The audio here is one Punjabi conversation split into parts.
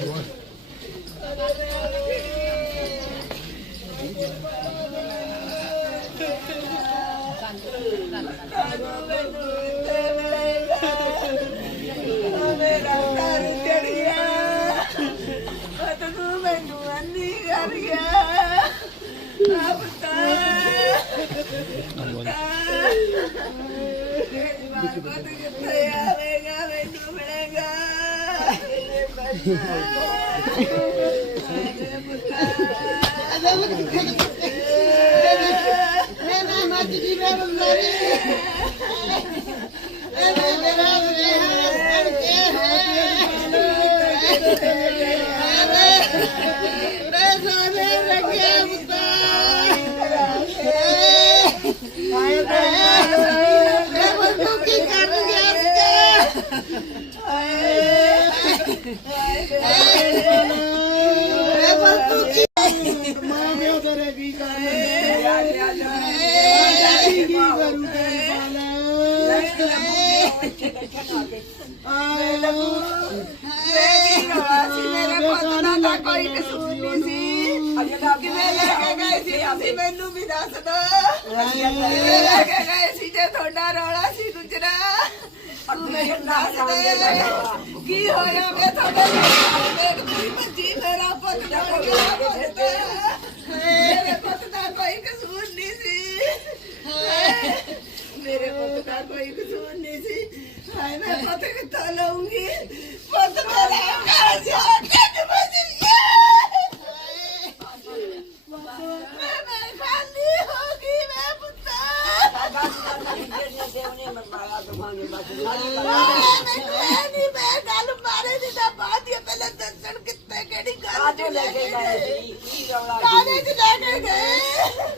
What? ਮੇਰਾ ਘਰ ਚੜ ਗਿਆ ਪਤ ਤੂੰ ਮੈਨੂੰ ਵੀ ਦੱਸ ਦੋ ਲੈ ਕੇ ਗਏ ਸੀ ਜੇ ਤੁਹਾਡਾ ਰੌਲਾ ਸੀ ਗੁਜਰਾ ਤੂੰ ਮੈਨੂੰ ਦੱਸ ਦੇ ਕੀ ਹੋਇਆ ਮੈਂ ਤੁਹਾਡੇ ਨਾਲ? ਦੇਖ ਭੱਜੀ ਮੇਰਾ ਪੁੱਤ ਦਾ ਮੇਰੇ ਪੁੱਤ ਦਾ ਕੋਈ ਕਸੂਰ ਨਹੀਂ ਸੀ ਮੇਰੇ ਪੁੱਤ ਦਾ ਕੋਈ ਕਸੂਰ ਨਹੀਂ ਸੀ ਕਿੱਥੋਂ ਲਊਂਗੀ ਪੁੱਤ ਮੇਰਾ ਘਰ ਜਾ ਕੇ ਬਚ ਗਿਆ ਮੈਂ ਮੈਂ ਖਾਲੀ ਹੋ ਗਈ ਮੈਂ ਪੁੱਤਾ। ਮੈਨੂੰ ਇਹ ਨਹੀਂ ਮੈਂ ਗੱਲ ਮਾਰੇ ਦੀ ਤਾਂ ਬਾਤ ਹੀ ਪਹਿਲਾਂ ਦੱਸਣ ਕਿੱਥੇ ਕਿਹੜੀ ਗੱਲ ਚ ਲੈ ਕੇ ਗਏ ਕਾਹਦੇ ਚ ਲੈ ਕੇ ਗਏ?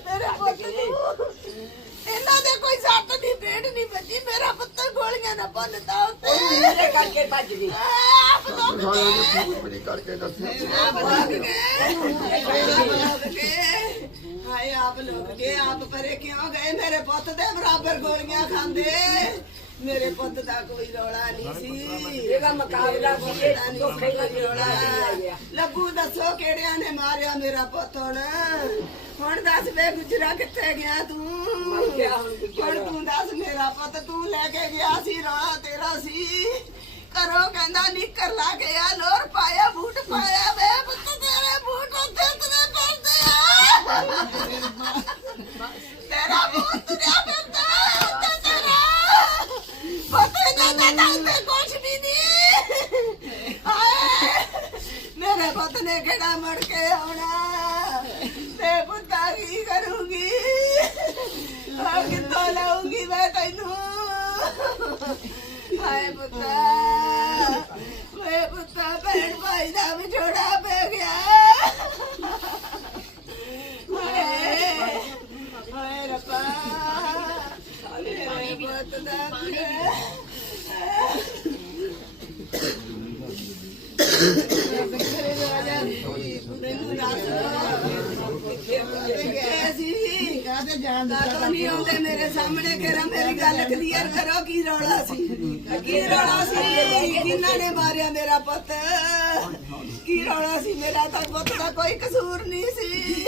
ਮੇਰੇ ਪੁੱਤ ਨੂੰ ਇਹਨਾਂ ਦੇ ਕੋਈ ਸੱਟ ਨਹੀਂ ਪੇੜ ਨਹੀਂ ਵੱਜੀ ਮੇਰਾ ਉੱਤੇ। ਮੇਰੇ ਕਰਕੇ ਭੱਜ ਗਈ। ਆਪ ਲੋਕ ਆਪ ਗਏ। ਹਾਏ ਆਪ ਲੋਕ ਗਏ ਆਪ ਪਰੇ ਕਿਉਂ ਗਏ? ਮੇਰੇ ਪੁੱਤ ਦੇ ਬਰਾਬਰ ਗੋਲੀਆਂ ਖਾਂਦੇ। ਮੇਰੇ ਪੁੱਤ ਦਾ ਕੋਈ ਰੌਲਾ ਨਹੀਂ ਸੀ। ਇਹਦਾ ਮੁਕਾਬਲਾ ਕੋਈ ਰੌਲਾ ਲੱਭੂ ਦੱਸੋ ਕਿਹੜਿਆਂ ਨੇ ਮਾਰਿਆ ਮੇਰਾ ਪੁੱਤ ਹੁਣ? ਹੁਣ ਦੱਸ ਵੇ ਗੁਜਰਾ ਕਿੱਥੇ ਗਿਆ ਤੂੰ? ਹੁਣ ਤੂੰ ਦੱਸ ਮੇਰਾ ਪੁੱਤ ਤੂੰ ਲੈ ਕੇ ਗਿਆ ਸੀ ਰੌਲਾ ਤੇਰਾ ਸੀ। ਕਰੋ ਕਹਿੰਦਾ ਨਿੱਕਰ ਲਾ ਕੇ ਆ ਲੋਰ ਪਾਇਆ ਬੂਟ ਪਾਇਆ ਵੇ। ਪੁੱਤ ਤੇਰੇ ਬੂਟ ਉੱਤੇ ਤੇਰੇ ਫਿਰਦੇ ਆ। ਤੇਰਾ ਬੂਟ ਤੁਰਿਆ ਫਿਰਦਾ ਉੱਤੇ ਤੇਰਾ ਪਤਾ ਨਹੀਂ ਨਾ ਤੇ ਕੁਛ ਵੀ ਨਹੀਂ ਹਾਏ ਮੇਰੇ ਪੁੱਤ ਨੇ ਕਿਹੜਾ ਮੜ ਕੇ ਆਉਣਾ? ਤੇ ਪੁੱਤਾ ਕੀ ਕਰੂੰਗੀ? ਆ ਕਿੱਥੋਂ ਲਾਉਂਗੀ ਮੈਂ ਤੈਨੂੰ? ਹਾਏ ਪੁੱਤਾ ਵੇ ਪੁੱਤਾ ਭੈਣ ਭਾਈ ਦਾ ਵਿਛੋੜਾ ਪੈ ਗਿਆ। ਹਾਏ ਹਾਏ ਰੱਬਾ ਮੇਰੇ ਪੁੱਤ ਦਾ ਸੀ ਕਾਹਦੇ ਜਾਣ ਦਾ ਨਹੀਂ ਆਉਂਦੇ ਮੇਰੇ ਸਾਹਮਣੇ ਕਿਹੜਾ ਮੇਰੀ ਗੱਲ ਕਲੀਅਰ ਕਰੋ ਕੀ ਰੌਲਾ ਸੀ? ਕੀ ਰੌਲਾ ਸੀ? ਕਿਹਨਾਂ ਨੇ ਮਾਰਿਆ ਮੇਰਾ ਪੁੱਤ? ਕੀ ਰੌਲਾ ਸੀ? ਮੇਰਾ ਤਾਂ ਪੁੱਤ ਦਾ ਕੋਈ ਕਸੂਰ ਨਹੀਂ ਸੀ।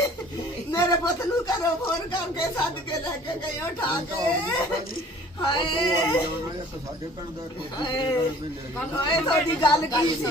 ਮੇਰੇ ਪੁੱਤ ਨੂੰ ਕਰੋ ਫੋਨ ਕਰਕੇ ਸੱਦ ਕੇ ਲੈ ਕੇ ਗਏ ਉਠਾ ਕੇ। ਹਾਏ ਤੁਹਾਡੀ ਗੱਲ ਕੀ ਸੀ?